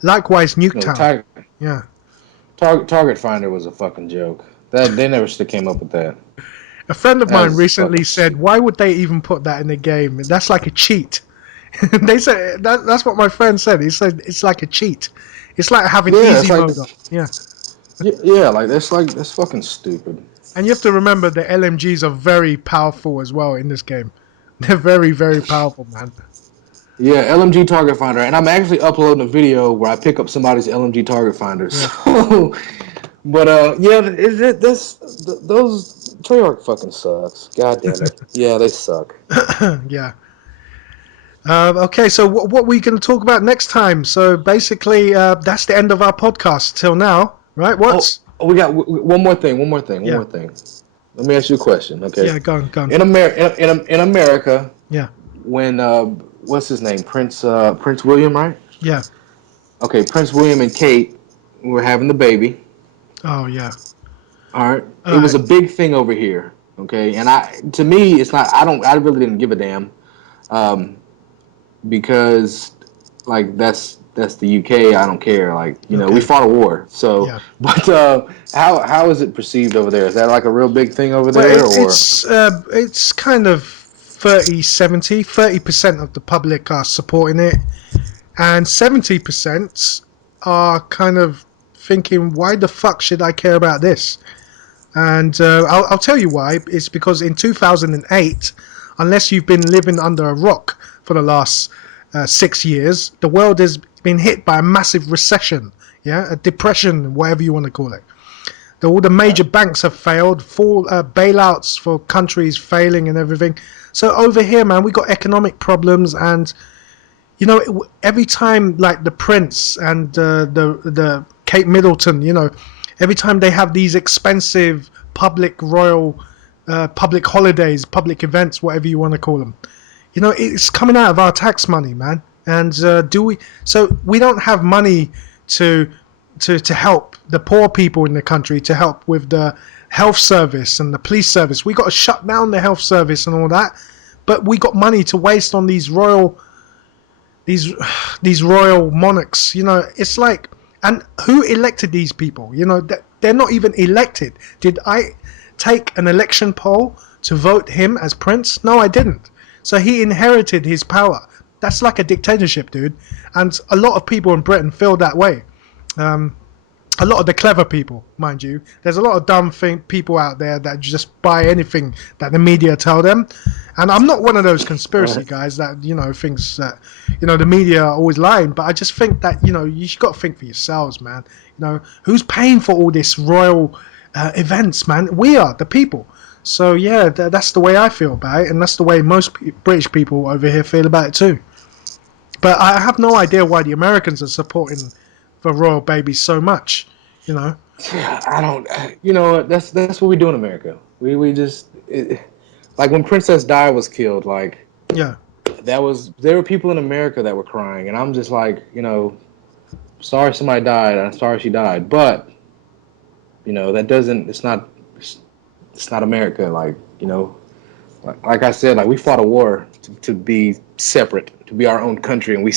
Likewise, Nuketown. Yeah. Target Finder was a fucking joke. They never should have came up with that. A friend of That mine was recently fucking said, "Why would they even put that in the game? That's like a cheat." They said that's what my friend said. He said it's like a cheat. It's like having easy mode on. Yeah. Yeah, that's fucking stupid. And you have to remember the LMGs are very powerful as well in this game. They're very, very powerful, man. Yeah, LMG Target Finder, and I'm actually uploading a video where I pick up somebody's LMG Target Finder. So, but those Treyarch fucking sucks. God damn it. Yeah, they suck. Yeah. Okay, so what we going to talk about next time? So basically, that's the end of our podcast till now, right? We got one more thing. Yeah. Let me ask you a question, okay? Yeah, go on. In America, Yeah. when what's his name? Prince William, right? Yeah. Okay, Prince William and Kate were having the baby. Oh, yeah. All right. It was a big thing over here, okay? And to me, it's not. I really didn't give a damn, because like that's the UK. I don't care. Like we fought a war. So, Yeah. but how is it perceived over there? Is that like a real big thing over Well, there, or it's kind of 30-70. 30% of the public are supporting it, and 70% are kind of thinking, why the fuck should I care about this? And I'll tell you why. It's because in 2008, unless you've been living under a rock for the last 6 years, the world has been hit by a massive recession, a depression, whatever you want to call it. All the major banks have failed, full bailouts for countries failing and everything. So over here, man, we got economic problems, and every time like the Prince and the Kate Middleton, every time they have these expensive public public holidays, public events, whatever you want to call them, it's coming out of our tax money, man. And so we don't have money to help the poor people in the country, to help with the health service and the police service. We got to shut down the health service and all that, but we got money to waste on these royal monarchs. It's like, and who elected these people? They're not even elected. Did I take an election poll to vote him as prince? No, I didn't. So he inherited his power. That's like a dictatorship, dude. And a lot of people in Britain feel that way. A lot of the clever people, mind you. There's a lot of dumb people out there that just buy anything that the media tell them. And I'm not one of those conspiracy guys that, thinks that, the media are always lying. But I just think that, you got to think for yourselves, man. Who's paying for all this royal events, man. We are the people. So yeah, that's the way I feel about it, and that's the way most British people over here feel about it too. But I have no idea why the Americans are supporting the royal baby so much. You know. Yeah, I don't. You know what? That's what we do in America. We just like when Princess Di was killed. Like Yeah. there were people in America that were crying, and I'm just like, sorry somebody died. I'm sorry she died, but that doesn't. It's not America. Like I said, like we fought a war to be separate, to be our own country, and we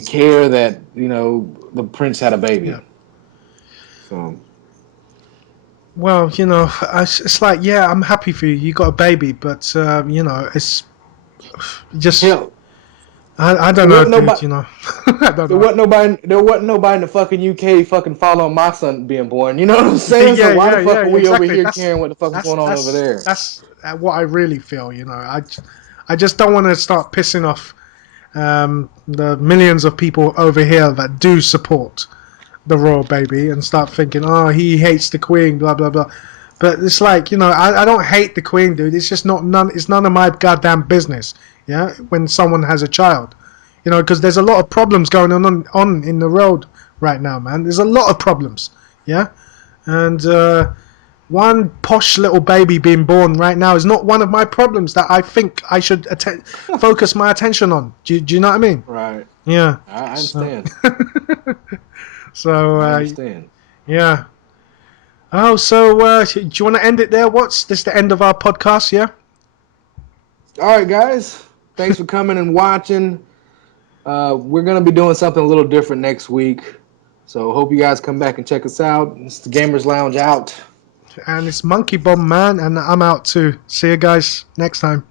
care that the prince had a baby. Yeah. So Well, it's like, yeah, I'm happy for you. You got a baby, but it's just hell, I there don't know, wasn't dude. nobody. I don't There know. wasn't nobody. There wasn't nobody in the fucking UK fucking following my son being born. You know what I'm saying? Yeah, So why yeah, the fuck yeah, are we over exactly. here caring what the fuck is going on over there? That's what I really feel. I just don't want to start pissing off the millions of people over here that do support the royal baby and start thinking, oh, he hates the queen, blah blah blah. But it's like, I don't hate the queen, dude. It's just it's none of my goddamn business. Yeah, when someone has a child, because there's a lot of problems going on in the world right now, man. There's a lot of problems. Yeah, and one posh little baby being born right now is not one of my problems that I think I should focus my attention on. Do you know what I mean? Right. Yeah. I So, understand. so I understand. yeah. Oh, so do you want to end it there? What's this? The end of our podcast? Yeah. All right, guys. Thanks for coming and watching. We're gonna be doing something a little different next week. So hope you guys come back and check us out. It's the Gamers Lounge out. And it's Monkey Bomb Man, and I'm out too. See you guys next time.